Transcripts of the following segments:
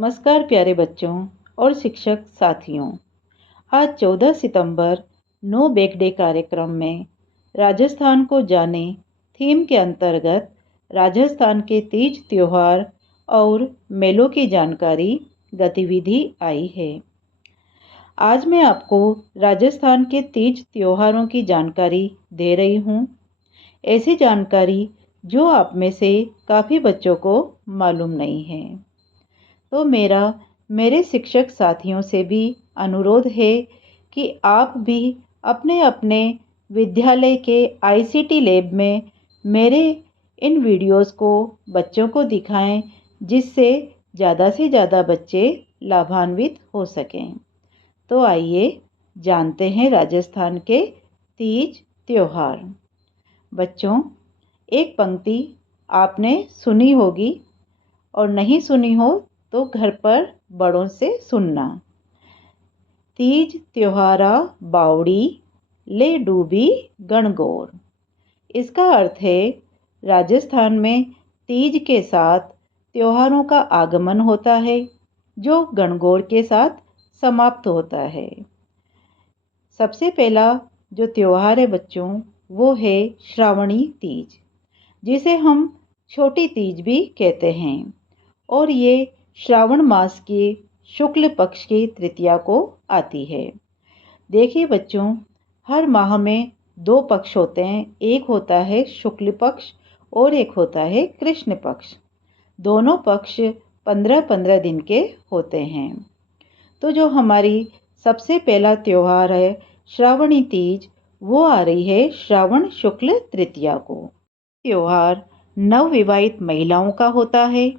नमस्कार प्यारे बच्चों और शिक्षक साथियों। आज 14 सितंबर नो बेक डे कार्यक्रम में राजस्थान को जाने थीम के अंतर्गत राजस्थान के तीज त्योहार और मेलों की जानकारी गतिविधि आई है। आज मैं आपको राजस्थान के तीज त्योहारों की जानकारी दे रही हूँ। ऐसी जानकारी जो आप में से काफ़ी बच्चों को मालूम नहीं है। तो मेरे शिक्षक साथियों से भी अनुरोध है कि आप भी अपने अपने विद्यालय के आईसीटी लैब में मेरे इन वीडियोस को बच्चों को दिखाएं, जिससे ज़्यादा से ज़्यादा बच्चे लाभान्वित हो सकें। तो आइए जानते हैं राजस्थान के तीज त्योहार। बच्चों, एक पंक्ति आपने सुनी होगी और नहीं सुनी हो तो घर पर बड़ों से सुनना। तीज त्योहारा बावड़ी ले डूबी गणगौर। इसका अर्थ है राजस्थान में तीज के साथ त्योहारों का आगमन होता है, जो गणगौर के साथ समाप्त होता है। सबसे पहला जो त्योहार है बच्चों, वो है श्रावणी तीज, जिसे हम छोटी तीज भी कहते हैं। और ये श्रावण मास के शुक्ल पक्ष की तृतीया को आती है। देखिए बच्चों, हर माह में दो पक्ष होते हैं। एक होता है शुक्ल पक्ष और एक होता है कृष्ण पक्ष। दोनों पक्ष 15-15 दिन के होते हैं। तो जो हमारी सबसे पहला त्योहार है श्रावणी तीज, वो आ रही है श्रावण शुक्ल तृतीया को। त्योहार नवविवाहित महिलाओं का होता है।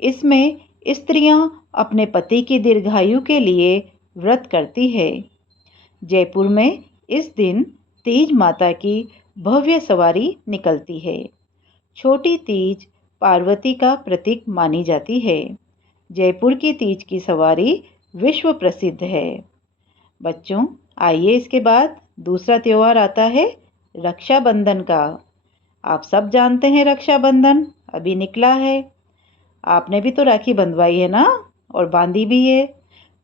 इसमें स्त्रियां अपने पति की दीर्घायु के लिए व्रत करती है। जयपुर में इस दिन तीज माता की भव्य सवारी निकलती है। छोटी तीज पार्वती का प्रतीक मानी जाती है। जयपुर की तीज की सवारी विश्व प्रसिद्ध है। बच्चों, आइए इसके बाद दूसरा त्योहार आता है रक्षाबंधन का। आप सब जानते हैं रक्षाबंधन अभी निकला है। आपने भी तो राखी बंधवाई है ना, और बांधी भी है।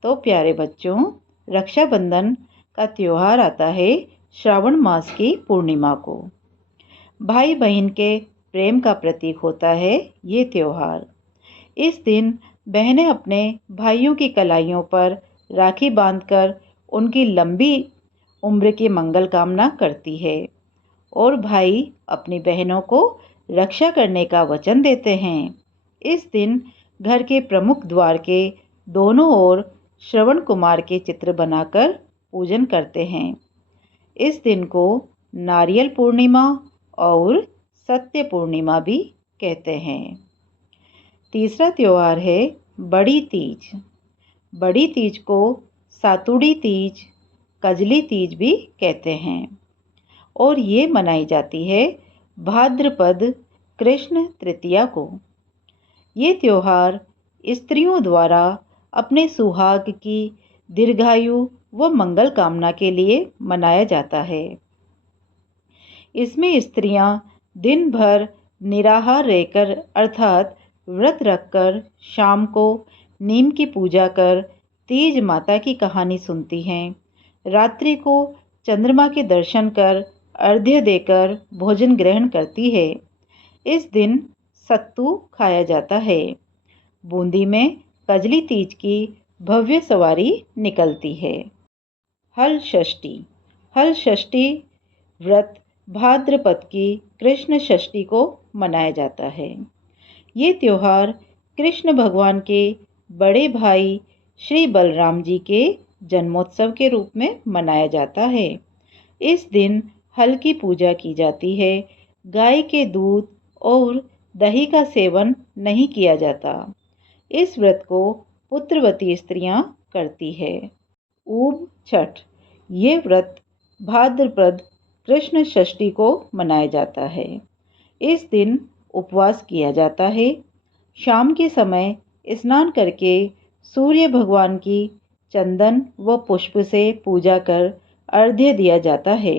तो प्यारे बच्चों, रक्षाबंधन का त्योहार आता है श्रावण मास की पूर्णिमा को। भाई बहन के प्रेम का प्रतीक होता है ये त्योहार। इस दिन बहनें अपने भाइयों की कलाइयों पर राखी बांधकर उनकी लंबी उम्र की मंगल कामना करती है और भाई अपनी बहनों को रक्षा करने का वचन देते हैं। इस दिन घर के प्रमुख द्वार के दोनों ओर श्रवण कुमार के चित्र बनाकर पूजन करते हैं। इस दिन को नारियल पूर्णिमा और सत्य पूर्णिमा भी कहते हैं। तीसरा त्योहार है बड़ी तीज। बड़ी तीज को सातुड़ी तीज, कजली तीज भी कहते हैं और ये मनाई जाती है भाद्रपद कृष्ण तृतीया को। ये त्योहार स्त्रियों द्वारा अपने सुहाग की दीर्घायु व मंगल कामना के लिए मनाया जाता है। इसमें स्त्रियां दिन भर निराहार रहकर अर्थात व्रत रखकर शाम को नीम की पूजा कर तीज माता की कहानी सुनती हैं। रात्रि को चंद्रमा के दर्शन कर अर्घ्य देकर भोजन ग्रहण करती है। इस दिन सत्तू खाया जाता है। बूंदी में कजली तीज की भव्य सवारी निकलती है। हल षष्ठी। हल षष्ठी व्रत भाद्रपद की कृष्ण षष्ठी को मनाया जाता है। ये त्योहार कृष्ण भगवान के बड़े भाई श्री बलराम जी के जन्मोत्सव के रूप में मनाया जाता है। इस दिन हल की पूजा की जाती है। गाय के दूध और दही का सेवन नहीं किया जाता। इस व्रत को पुत्रवती स्त्रियां करती है। ऊब छठ। ये व्रत भाद्रपद कृष्ण षष्ठी को मनाया जाता है। इस दिन उपवास किया जाता है। शाम के समय स्नान करके सूर्य भगवान की चंदन व पुष्प से पूजा कर अर्घ्य दिया जाता है।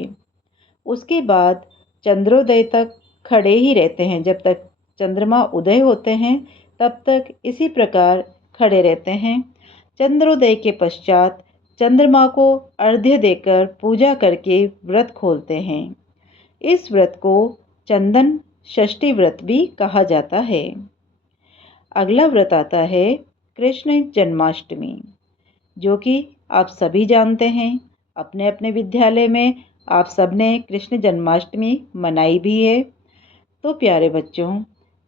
उसके बाद चंद्रोदय तक खड़े ही रहते हैं। जब तक चंद्रमा उदय होते हैं तब तक इसी प्रकार खड़े रहते हैं। चंद्रोदय के पश्चात चंद्रमा को अर्घ्य देकर पूजा करके व्रत खोलते हैं। इस व्रत को चंदन षष्ठी व्रत भी कहा जाता है। अगला व्रत आता है कृष्ण जन्माष्टमी, जो कि आप सभी जानते हैं। अपने अपने विद्यालय में आप सबने कृष्ण जन्माष्टमी मनाई भी है। तो प्यारे बच्चों,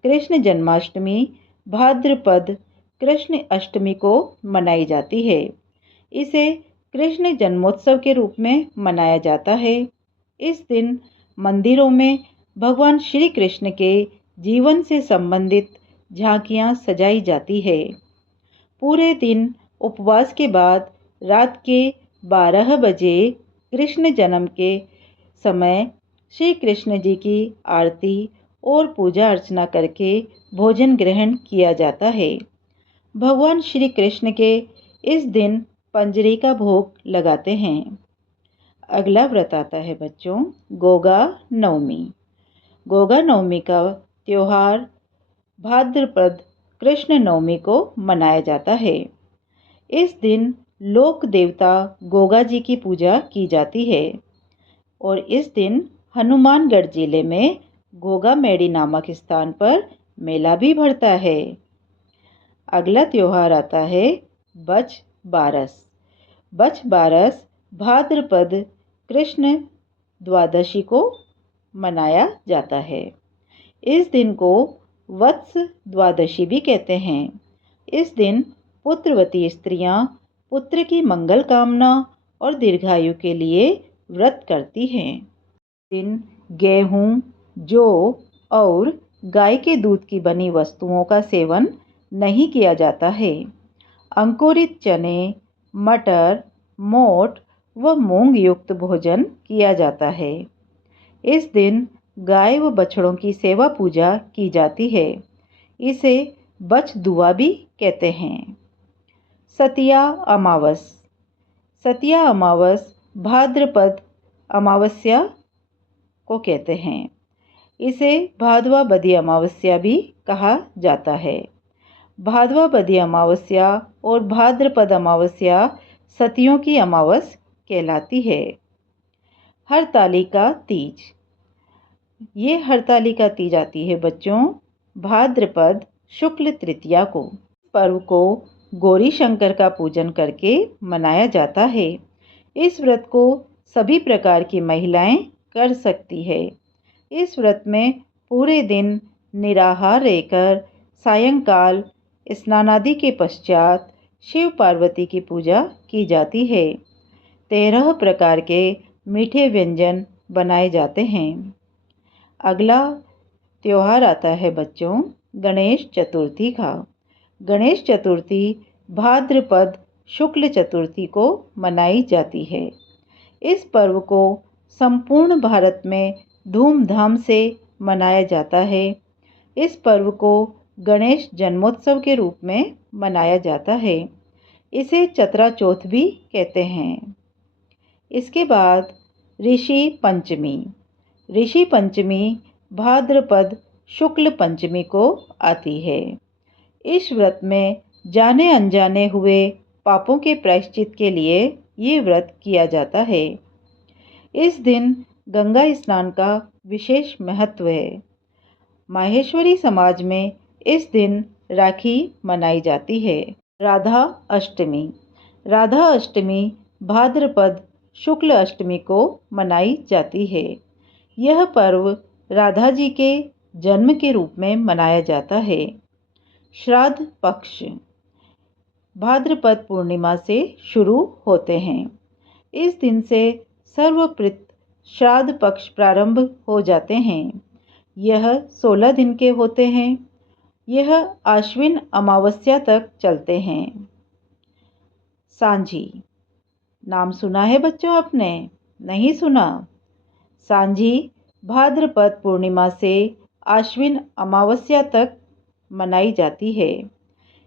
कृष्ण जन्माष्टमी भाद्रपद कृष्ण अष्टमी को मनाई जाती है। इसे कृष्ण जन्मोत्सव के रूप में मनाया जाता है। इस दिन मंदिरों में भगवान श्री कृष्ण के जीवन से संबंधित झांकियां सजाई जाती है। पूरे दिन उपवास के बाद रात के 12 बजे कृष्ण जन्म के समय श्री कृष्ण जी की आरती और पूजा अर्चना करके भोजन ग्रहण किया जाता है। भगवान श्री कृष्ण के इस दिन पंजरी का भोग लगाते हैं। अगला व्रत आता है बच्चों गोगा नवमी। गोगा नवमी का त्योहार भाद्रपद कृष्ण नवमी को मनाया जाता है। इस दिन लोक देवता गोगा जी की पूजा की जाती है और इस दिन हनुमानगढ़ जिले में गोगा मेड़ी नामक स्थान पर मेला भी भरता है। अगला त्योहार आता है बछ बारस। बछ बारस भाद्रपद कृष्ण द्वादशी को मनाया जाता है। इस दिन को वत्स द्वादशी भी कहते हैं। इस दिन पुत्रवती स्त्रियां पुत्र की मंगल कामना और दीर्घायु के लिए व्रत करती हैं। दिन गेहूं, जौ और गाय के दूध की बनी वस्तुओं का सेवन नहीं किया जाता है। अंकुरित चने, मटर, मोठ व मूंग युक्त भोजन किया जाता है। इस दिन गाय व बछड़ों की सेवा पूजा की जाती है। इसे बछ दुआ भी कहते हैं। सतिया अमावस। सतिया अमावस भाद्रपद अमावस्या को कहते हैं। इसे भादवा बदी अमावस्या भी कहा जाता है। भादवा बदी अमावस्या और भाद्रपद अमावस्या सतियों की अमावस कहलाती है। हरतालिका तीज। ये हरतालिका तीज आती है बच्चों भाद्रपद शुक्ल तृतीया को। पर्व को गौरी शंकर का पूजन करके मनाया जाता है। इस व्रत को सभी प्रकार की महिलाएं कर सकती है। इस व्रत में पूरे दिन निराहार रहकर सायंकाल स्नानादि के पश्चात शिव पार्वती की पूजा की जाती है। 13 प्रकार के मीठे व्यंजन बनाए जाते हैं। अगला त्योहार आता है बच्चों गणेश चतुर्थी का। गणेश चतुर्थी भाद्रपद शुक्ल चतुर्थी को मनाई जाती है। इस पर्व को संपूर्ण भारत में धूमधाम से मनाया जाता है। इस पर्व को गणेश जन्मोत्सव के रूप में मनाया जाता है। इसे चतरा चौथ भी कहते हैं। इसके बाद ऋषि पंचमी। ऋषि पंचमी भाद्रपद शुक्ल पंचमी को आती है। इस व्रत में जाने अनजाने हुए पापों के प्रायश्चित के लिए ये व्रत किया जाता है। इस दिन गंगा स्नान का विशेष महत्व है। माहेश्वरी समाज में इस दिन राखी मनाई जाती है। राधा अष्टमी। राधा अष्टमी भाद्रपद शुक्ल अष्टमी को मनाई जाती है। यह पर्व राधा जी के जन्म के रूप में मनाया जाता है। श्राद्ध पक्ष भाद्रपद पूर्णिमा से शुरू होते हैं। इस दिन से सर्वप्रथम श्राद्ध पक्ष प्रारंभ हो जाते हैं। यह 16 दिन के होते हैं। यह आश्विन अमावस्या तक चलते हैं। सांझी नाम सुना है बच्चों आपने? नहीं सुना? सांझी भाद्रपद पूर्णिमा से आश्विन अमावस्या तक मनाई जाती है।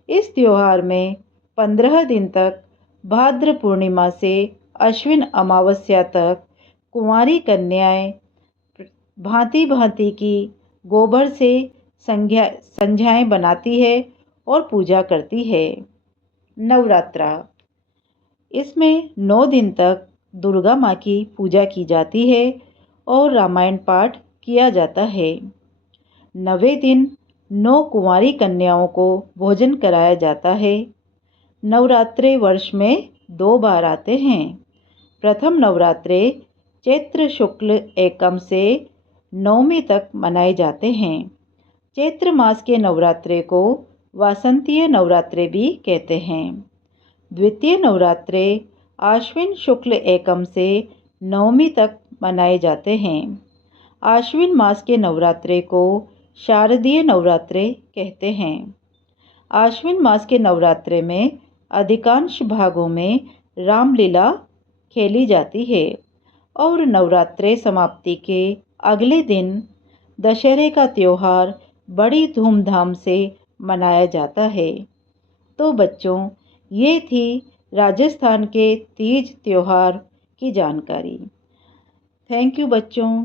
इस त्योहार में 15 दिन तक भाद्र पूर्णिमा से अश्विन अमावस्या तक कुंवारी कन्याएं भांति भांति की गोबर से संध्याएं बनाती है और पूजा करती है। नवरात्रा। इसमें 9 दिन तक दुर्गा माँ की पूजा की जाती है और रामायण पाठ किया जाता है। 9वें दिन 9 कुंवारी कन्याओं को भोजन कराया जाता है। नवरात्रे वर्ष में 2 बार आते हैं। प्रथम नवरात्रे चैत्र शुक्ल एकम से 9वीं तक मनाए जाते हैं। चैत्र मास के नवरात्रे को वासंतीय नवरात्रे भी कहते हैं। द्वितीय नवरात्रे आश्विन शुक्ल एकम से 9वीं तक मनाए जाते हैं। आश्विन मास के नवरात्रे को शारदीय नवरात्रे कहते हैं। आश्विन मास के नवरात्रे में अधिकांश भागों में रामलीला खेली जाती है और नवरात्रे समाप्ति के अगले दिन दशहरे का त्योहार बड़ी धूमधाम से मनाया जाता है। तो बच्चों, ये थी राजस्थान के तीज त्योहार की जानकारी। थैंक यू बच्चों।